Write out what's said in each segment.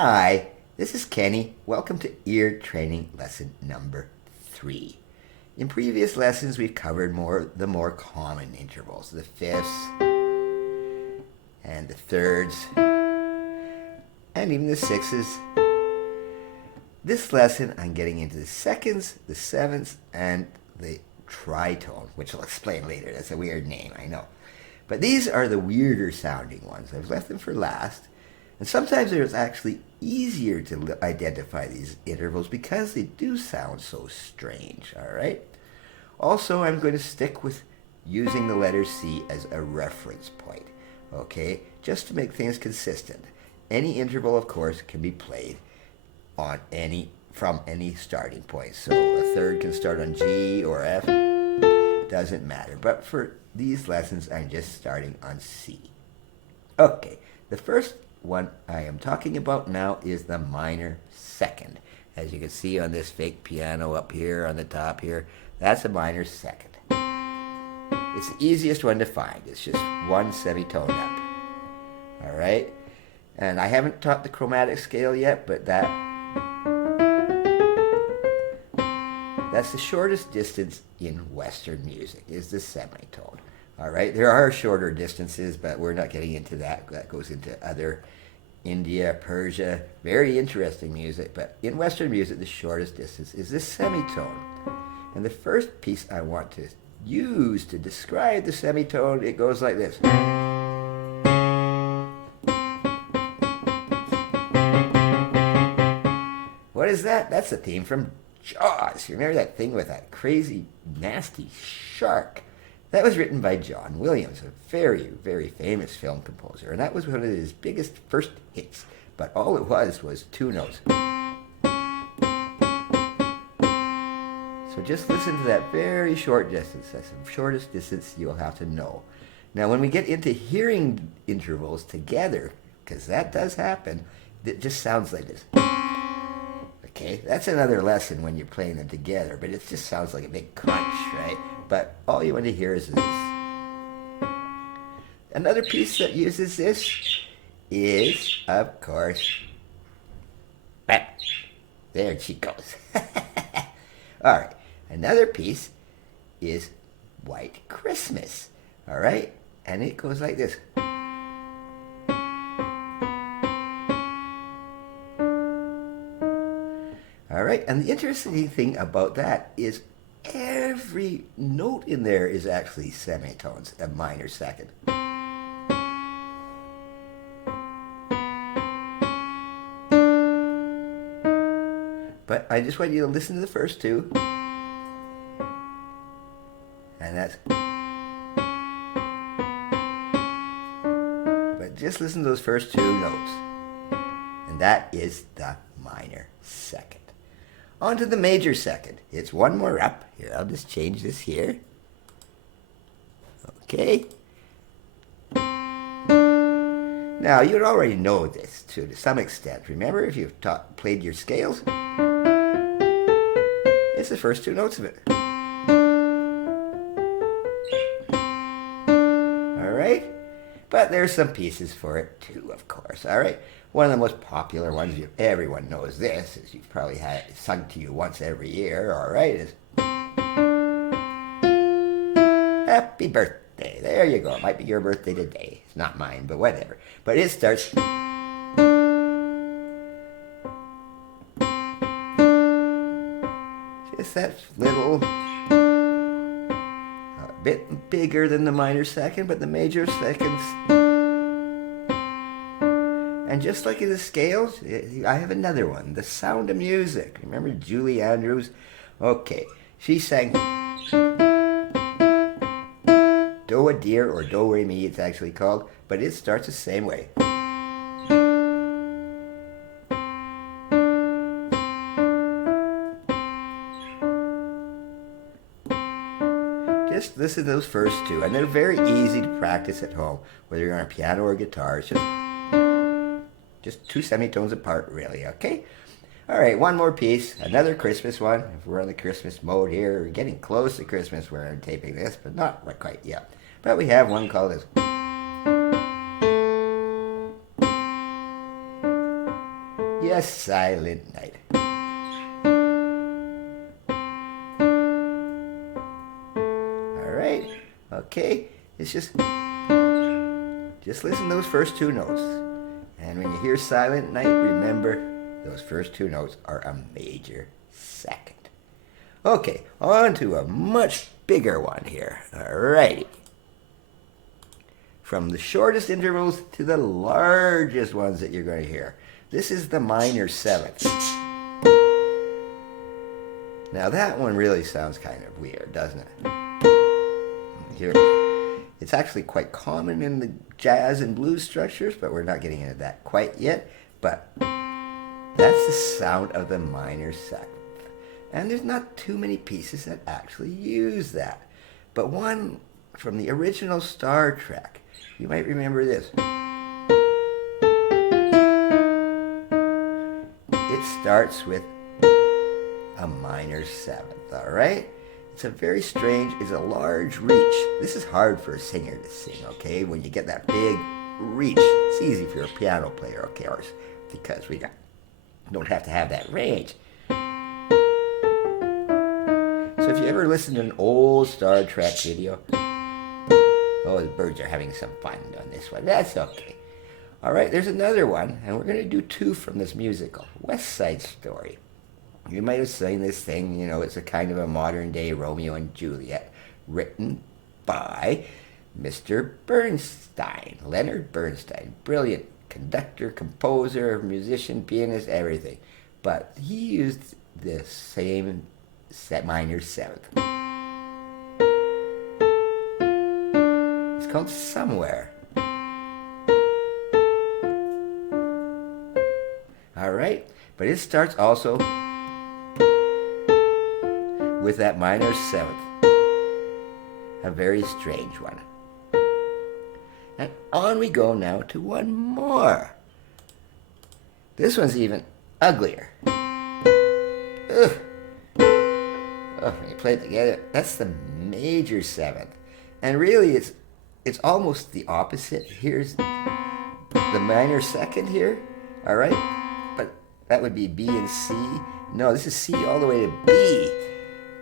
Hi, this is Kenny. Welcome to ear training lesson number 3. In previous lessons, we've covered the more common intervals, the fifths and the thirds and even the sixes. This lesson, I'm getting into the seconds, the sevenths, and the tritone, which I'll explain later. That's a weird name, I know. But these are the weirder sounding ones. I've left them for last. And sometimes it's actually easier to identify these intervals because they do sound so strange, all right? Also, I'm going to stick with using the letter C as a reference point, okay? Just to make things consistent. Any interval, of course, can be played from any starting point. So a third can start on G or F, doesn't matter. But for these lessons, I'm just starting on C. Okay, the first one I am talking about now is the minor second. As you can see on this fake piano up here on the top here, that's a minor second. It's the easiest one to find. It's just one semitone up. All right? And I haven't taught the chromatic scale yet, but that's the shortest distance in Western music, is the semitone. All right, there are shorter distances, but we're not getting into that. That goes into other India, Persia, very interesting music. But in Western music, the shortest distance is the semitone. And the first piece I want to use to describe the semitone, it goes like this. What is that? That's the theme from Jaws. You remember that thing with that crazy, nasty shark? That was written by John Williams, a very, very famous film composer, and that was one of his biggest first hits. But all it was two notes. So just listen to that very short distance. That's the shortest distance you'll have to know. Now, when we get into hearing intervals together, because that does happen, it just sounds like this. Okay, that's another lesson when you're playing them together, but it just sounds like a big crunch, right? But all you want to hear is this. Another piece that uses this is, of course, there she goes. All right, another piece is White Christmas, all right? And it goes like this. All right, and the interesting thing about that is every note in there is actually semitones, a minor second. But I just want you to listen to the first two. And that's... But just listen to those first two notes. And that is the minor second. On to the major second. It's one more up. Here, I'll just change this here. Okay. Now, you already know this to some extent. Remember, if you've played your scales, it's the first two notes of it. All right? But there's some pieces for it too, of course. All right? One of the most popular ones, everyone knows this, is you've probably had it sung to you once every year, all right, is Happy Birthday. There you go. It might be your birthday today. It's not mine, but whatever. But it starts... Just that little... a bit bigger than the minor second, but the major second's... And just like in the scales, I have another one, The Sound of Music. Remember Julie Andrews? Okay, she sang Do a Deer, or Do Re Mi, it's actually called, but it starts the same way. Just listen to those first two, and they're very easy to practice at home, whether you're on a piano or guitar. It's just two semitones apart, really, okay? All right, one more piece, another Christmas one. If we're on the Christmas mode here, we're getting close to Christmas where I'm taping this, but not quite yet. But we have one called this. be a silent night. All right, okay, it's just listen to those first two notes. And when you hear silent night, remember those first two notes are a major second. Okay, on to a much bigger one here. Alrighty. From the shortest intervals to the largest ones that you're going to hear. This is the minor seventh. Now that one really sounds kind of weird, doesn't it? Here, it's actually quite common in the jazz and blues structures, but we're not getting into that quite yet. But that's the sound of the minor seventh. And there's not too many pieces that actually use that. But one from the original Star Trek, you might remember this. It starts with a minor seventh, all right? It's a very strange, it's a large reach. This is hard for a singer to sing, okay? When you get that big reach, it's easy if you're a piano player, of course, because we don't have to have that range. So if you ever listen to an old Star Trek video, oh, the birds are having some fun on this one. That's okay. All right, there's another one, and we're going to do two from this musical, West Side Story. You might have seen this thing, you know, it's a kind of a modern-day Romeo and Juliet, written by Mr. Bernstein, Leonard Bernstein. Brilliant conductor, composer, musician, pianist, everything. But he used the same minor seventh. It's called Somewhere. All right, but it starts also with that minor seventh, a very strange one. And on we go now to one more. This one's even uglier. Ugh. Oh, when you play it together, that's the major seventh. And really, it's almost the opposite. Here's the minor second here, all right? But that would be B and C. No, this is C all the way to B.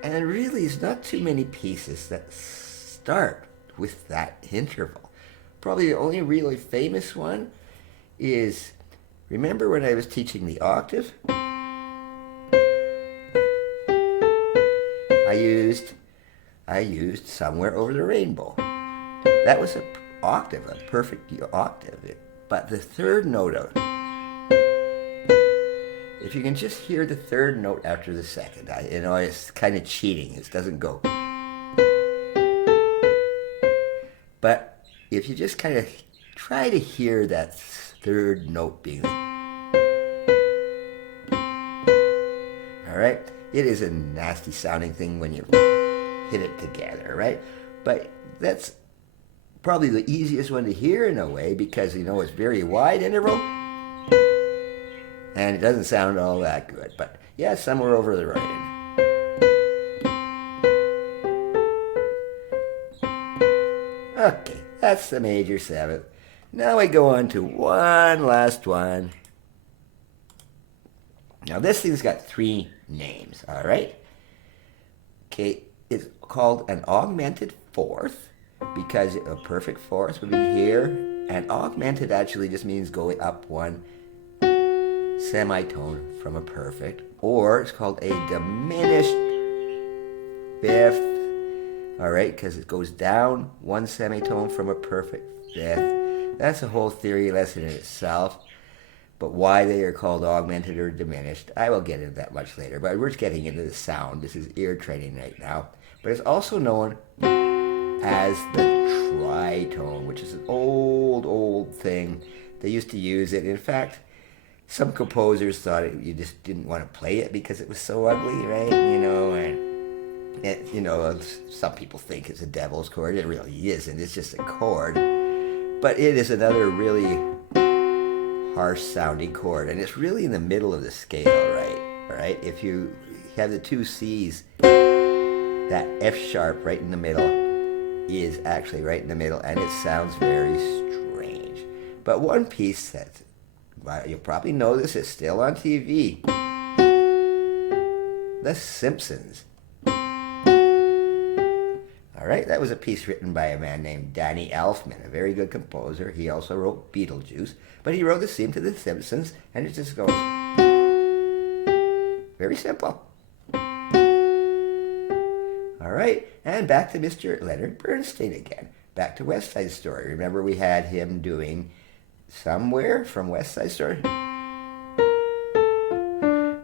And really, it's not too many pieces that start with that interval. Probably the only really famous one is, remember when I was teaching the octave? I used Somewhere Over the Rainbow. That was an octave, a perfect octave. But the third note of it, if you can just hear the third note after the second, you know, it's kind of cheating. It doesn't go. But if you just kind of try to hear that third note being, all right, it is a nasty sounding thing when you hit it together, right? But that's probably the easiest one to hear in a way because, you know, it's very wide interval. And it doesn't sound all that good, but yeah, Somewhere Over the Rain. Okay, that's the major seventh. Now we go on to one last one. Now this thing's got three names, all right? Okay, it's called an augmented fourth because a perfect fourth would be here, and augmented actually just means going up one semitone from a perfect, or it's called a diminished fifth, all right, because it goes down one semitone from a perfect fifth. That's a whole theory lesson in itself, but why they are called augmented or diminished, I will get into that much later, but we're just getting into the sound. This is ear training right now. But it's also known as the tritone, which is an old thing. They used to use it. In fact, some composers thought you just didn't want to play it because it was so ugly, right? You know, and it, you know, some people think it's a devil's chord. It really isn't. It's just a chord. But it is another really harsh sounding chord, and it's really in the middle of the scale, right? Right? If you have the two C's, that F sharp right in the middle is actually right in the middle, and it sounds very strange. But one piece that's But you'll probably know this, it's still on TV. The Simpsons. All right, that was a piece written by a man named Danny Elfman, a very good composer. He also wrote Beetlejuice, but he wrote the theme to The Simpsons, and it just goes very simple. All right, and back to Mr. Leonard Bernstein again. Back to West Side Story. Remember we had him doing Somewhere from West Side Story?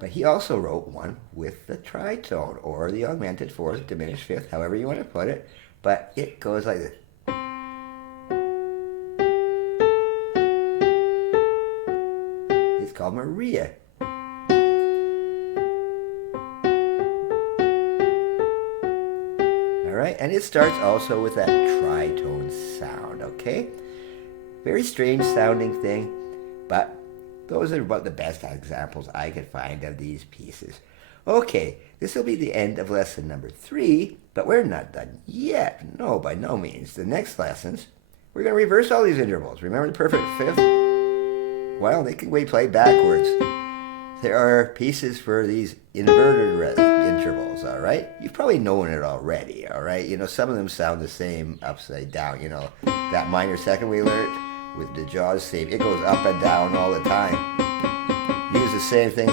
But he also wrote one with the tritone, or the augmented fourth, diminished fifth, however you want to put it. But it goes like this. It's called Maria. All right, and it starts also with that tritone sound, okay? Very strange sounding thing, but those are about the best examples I could find of these pieces. Okay, this will be the end of lesson number 3, but we're not done yet. No, by no means. The next lessons, we're going to reverse all these intervals. Remember the perfect fifth? Well, they can be played backwards. There are pieces for these inverted intervals, all right? You've probably known it already, all right? You know, some of them sound the same upside down. You know, that minor second we learned with the jaws same. It goes up and down all the time. Use the same thing,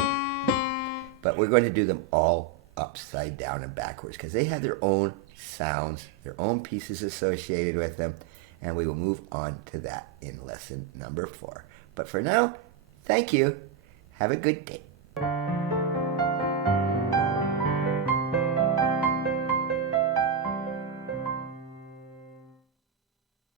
but we're going to do them all upside down and backwards because they have their own sounds, their own pieces associated with them, and we will move on to that in lesson number 4. But for now, thank you. Have a good day.